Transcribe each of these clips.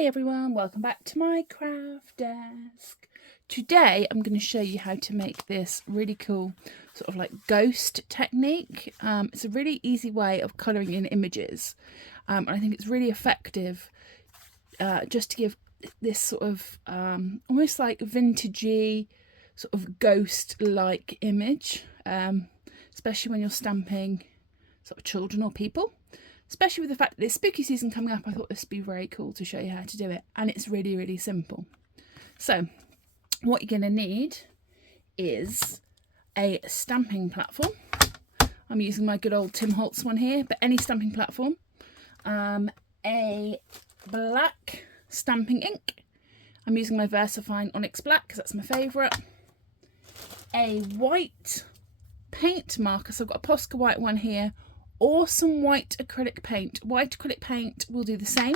Hi everyone, welcome back to my craft desk. Today I'm going to show you how to make this really cool sort of like ghost technique. It's a really easy way of colouring in images, and I think it's really effective just to give this sort of almost like vintagey sort of ghost-like image, especially when you're stamping sort of children or people. Especially with the fact that there's spooky season coming up, I thought this would be very cool to show you how to do it. And it's really, really simple. So what you're going to need is a stamping platform. I'm using my good old Tim Holtz one here, but any stamping platform. A black stamping ink. I'm using my VersaFine Onyx Black because that's my favourite. A white paint marker. So I've got a Posca white one here, or some white acrylic paint. White acrylic paint will do the same.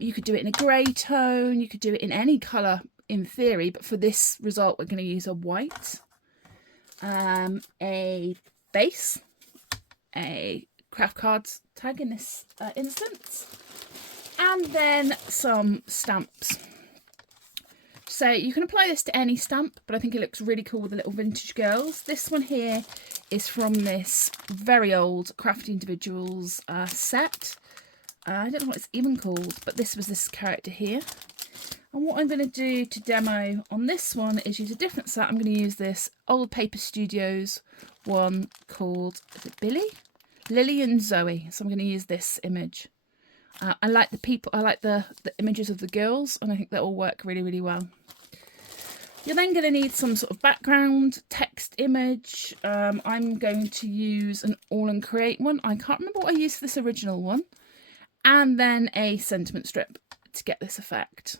You could do it in a grey tone, you could do it in any colour in theory, but for this result we're going to use a white. A base, a craft cards tag in this instance, and then some stamps. So you can apply this to any stamp, but I think it looks really cool with the little vintage girls. This one here is from this very old Crafty Individuals set. I don't know what it's even called, but this was this character here. And what I'm going to do to demo on this one is use a different set. I'm going to use this old Paper Studios one called, is it Billy? Lily and Zoe. So I'm going to use this image. I like the people, I like the images of the girls, and I think they all work really, really well. You're then going to need some sort of background text image. I'm going to use an All and Create one. I can't remember what I used for this original one. And then a sentiment strip to get this effect.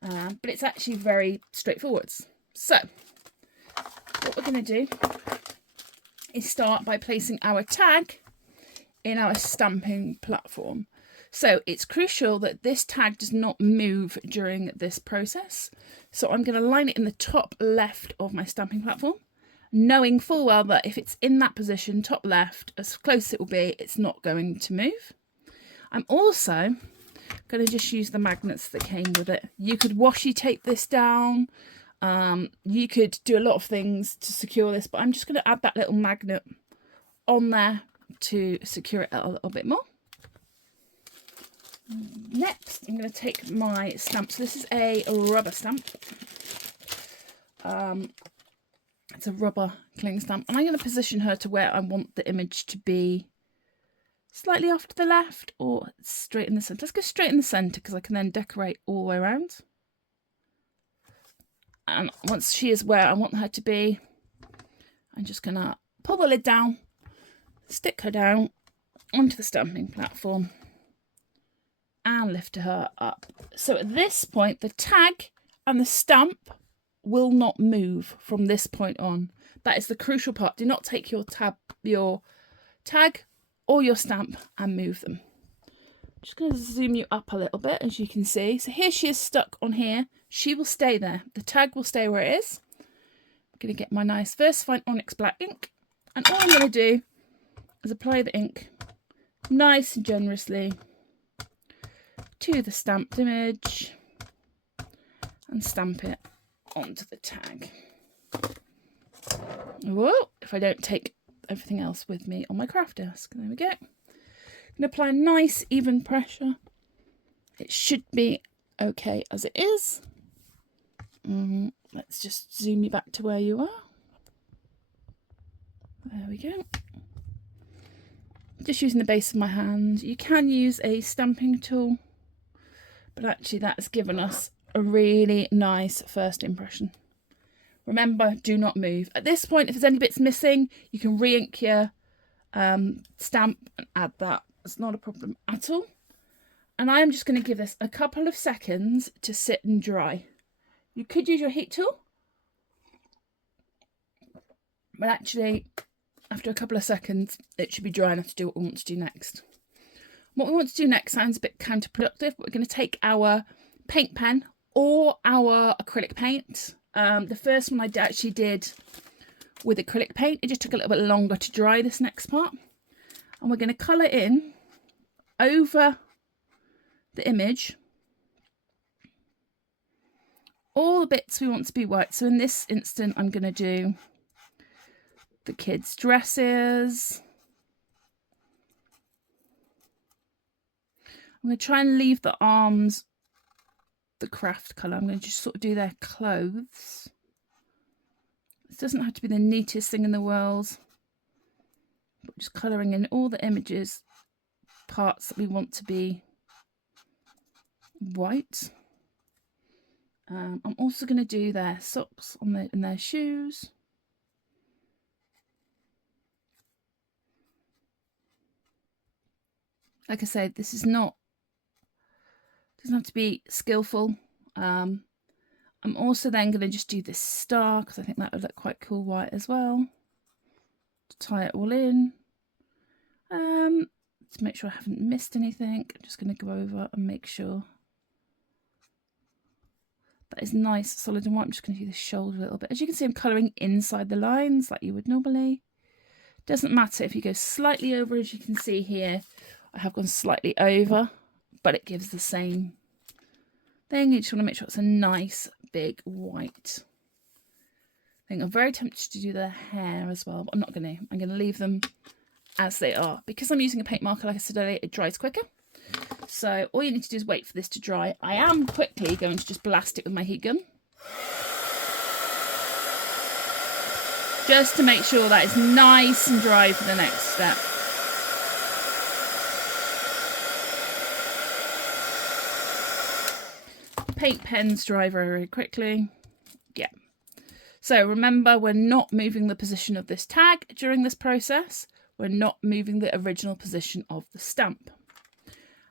But it's actually very straightforward. So what we're going to do is start by placing our tag in our stamping platform. So it's crucial that this tag does not move during this process. So I'm going to line it in the top left of my stamping platform, knowing full well that if it's in that position, top left, as close as it will be, it's not going to move. I'm also going to just use the magnets that came with it. You could washi tape this down. You could do a lot of things to secure this, but I'm just going to add that little magnet on there to secure it a little bit more. Next, I'm going to take my stamp. So this is a rubber stamp. It's a rubber cling stamp. And I'm going to position her to where I want the image to be, slightly off to the left or straight in the centre. Let's go straight in the centre because I can then decorate all the way around. And once she is where I want her to be, I'm just going to pull the lid down, stick her down onto the stamping platform, and lift her up. So at this point, the tag and the stamp will not move from this point on. That is the crucial part. Do not take your tag or your stamp and move them. I'm just going to zoom you up a little bit, as you can see. So here she is stuck on here. She will stay there. The tag will stay where it is. I'm going to get my nice VersaFine Onyx Black ink. And all I'm going to do is apply the ink nice and generously to the stamped image and stamp it onto the tag. Whoa, if I don't take everything else with me on my craft desk. There we go. I'm going to apply nice even pressure. It should be okay as it is. Let's just zoom you back to where you are. There we go. Just using the base of my hand. You can use a stamping tool, but actually that's given us a really nice first impression. Remember, do not move. At this point, if there's any bits missing, you can re-ink your stamp and add that. It's not a problem at all. And I am just going to give this a couple of seconds to sit and dry. You could use your heat tool, but actually, after a couple of seconds, it should be dry enough to do what we want to do next. What we want to do next sounds a bit counterproductive, but we're going to take our paint pen or our acrylic paint. The first one I actually did with acrylic paint. It just took a little bit longer to dry this next part. And we're going to colour in over the image all the bits we want to be white. So in this instant, I'm going to do the kids' dresses. I'm going to try and leave the arms the craft colour. I'm going to just sort of do their clothes. This doesn't have to be the neatest thing in the world, but just colouring in all the images, parts that we want to be white. I'm also going to do their socks on and their shoes. Like I said, this is not, doesn't have to be skillful. I'm also then going to just do this star because I think that would look quite cool white as well. To tie it all in. To make sure I haven't missed anything, I'm just going to go over and make sure that is nice, solid and white. I'm just going to do the shoulder a little bit. As you can see, I'm colouring inside the lines like you would normally. Doesn't matter if you go slightly over, as you can see here. I have gone slightly over, but it gives the same thing. You just want to make sure it's a nice big white thing. I'm very tempted to do their hair as well, but I'm not going to. I'm going to leave them as they are. Because I'm using a paint marker, like I said earlier, it dries quicker. So all you need to do is wait for this to dry. I am quickly going to just blast it with my heat gun, just to make sure that it's nice and dry for the next step. Paint pens dry very, very quickly. Yeah. So remember, we're not moving the position of this tag during this process. We're not moving the original position of the stamp.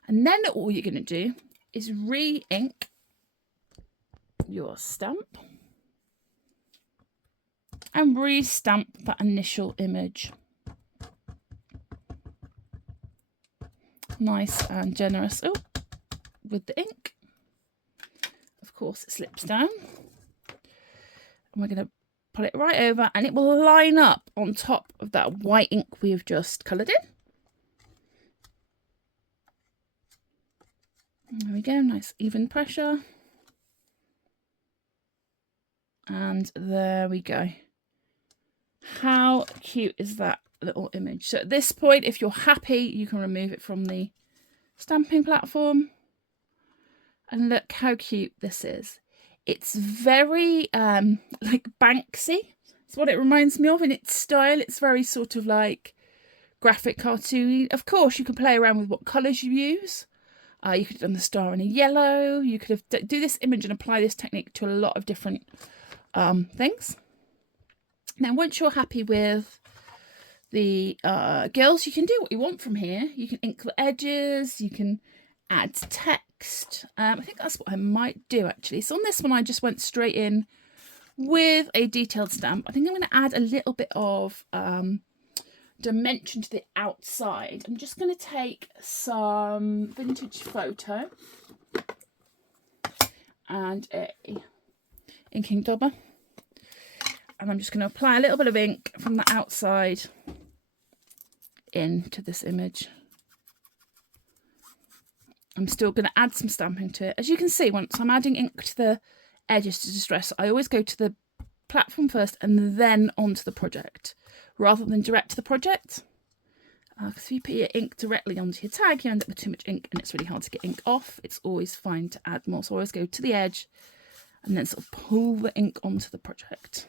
And then all you're going to do is re-ink your stamp and re-stamp that initial image. Nice and generous. Oh, with the ink. Of course, it slips down. And we're going to put it right over, and it will line up on top of that white ink we've just coloured in. There we go, nice even pressure. And there we go. How cute is that little image? So at this point, if you're happy, you can remove it from the stamping platform. And look how cute this is. It's very like Banksy. It's what it reminds me of in its style. It's very sort of like graphic cartoony. Of course, you can play around with what colours you use. You could have done the star in a yellow. You could have do this image and apply this technique to a lot of different things. Now, once you're happy with the girls, you can do what you want from here. You can ink the edges. You can add text. I think that's what I might do actually. So on this one, I just went straight in with a detailed stamp. I think I'm going to add a little bit of dimension to the outside. I'm just going to take some vintage photo and a inking dauber, and I'm just going to apply a little bit of ink from the outside into this image. I'm still going to add some stamping to it. As you can see, once I'm adding ink to the edges to distress, I always go to the platform first and then onto the project, rather than direct to the project. Because if you put your ink directly onto your tag, you end up with too much ink and it's really hard to get ink off. It's always fine to add more. So I always go to the edge and then sort of pull the ink onto the project.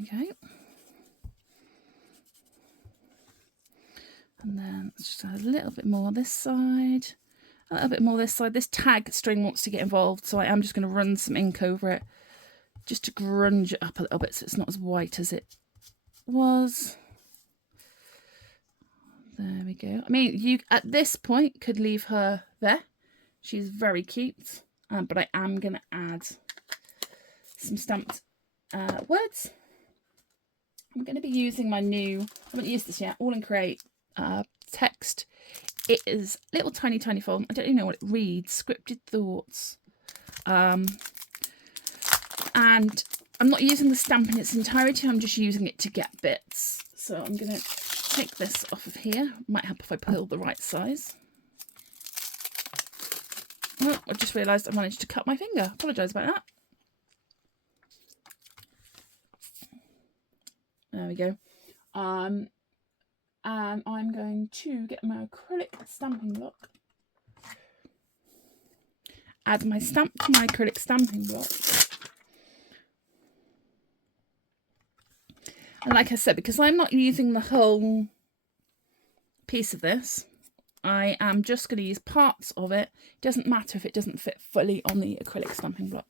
Okay. And then let's just add a little bit more this side, a little bit more this side. This tag string wants to get involved, so I am just going to run some ink over it just to grunge it up a little bit so it's not as white as it was. There we go. I mean, you at this point could leave her there. She's very cute, but I am going to add some stamped words. I'm going to be using my new, I haven't used this yet, All in Create text. It is little tiny font. I don't even know what it reads. Scripted Thoughts. And I'm not using the stamp in its entirety. I'm just using it to get bits. So I'm going to take this off of here. Might help if I pull the right size. Oh, I just realised I managed to cut my finger. Apologise about that. There we go. And I'm going to get my acrylic stamping block. Add my stamp to my acrylic stamping block. And like I said, because I'm not using the whole piece of this, I am just going to use parts of it. It doesn't matter if it doesn't fit fully on the acrylic stamping block.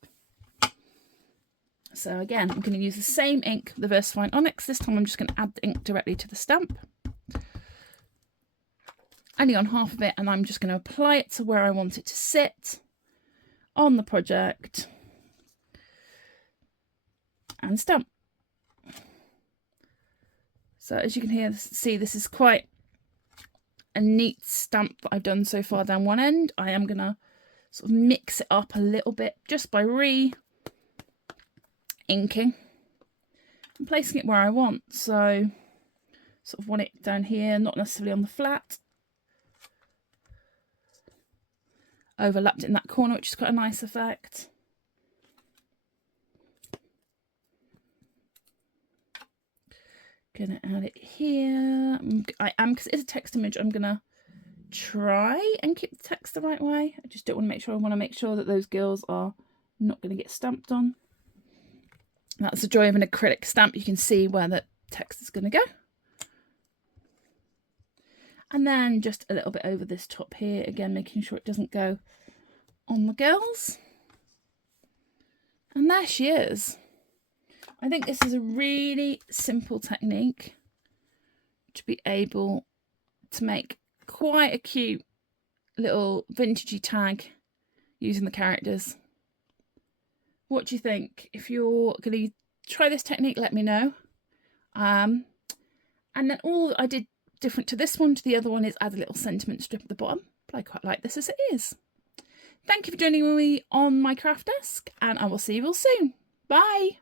So again, I'm going to use the same ink, the VersaFine Onyx. This time I'm just going to add the ink directly to the stamp. Only on half of it, and I'm just going to apply it to where I want it to sit on the project and stamp. So as you can see, this is quite a neat stamp that I've done so far down one end. I am going to sort of mix it up a little bit just by re-inking and placing it where I want. So sort of want it down here, not necessarily on the flat. Overlapped it in that corner, which is quite a nice effect. Gonna add it here. Because it's a text image, I'm gonna try and keep the text the right way. I just don't want to make sure. I want to make sure that those girls are not going to get stamped on. That's the joy of an acrylic stamp. You can see where the text is going to go. And then just a little bit over this top here, again making sure it doesn't go on the girls. And there she is. I think this is a really simple technique to be able to make quite a cute little vintagey tag using the characters. What do you think? If you're going to try this technique, let me know. And then all I did different to this one to the other one is add a little sentiment strip at the bottom, but I quite like this as it is. Thank you for joining me on my craft desk, and I will see you all soon. Bye.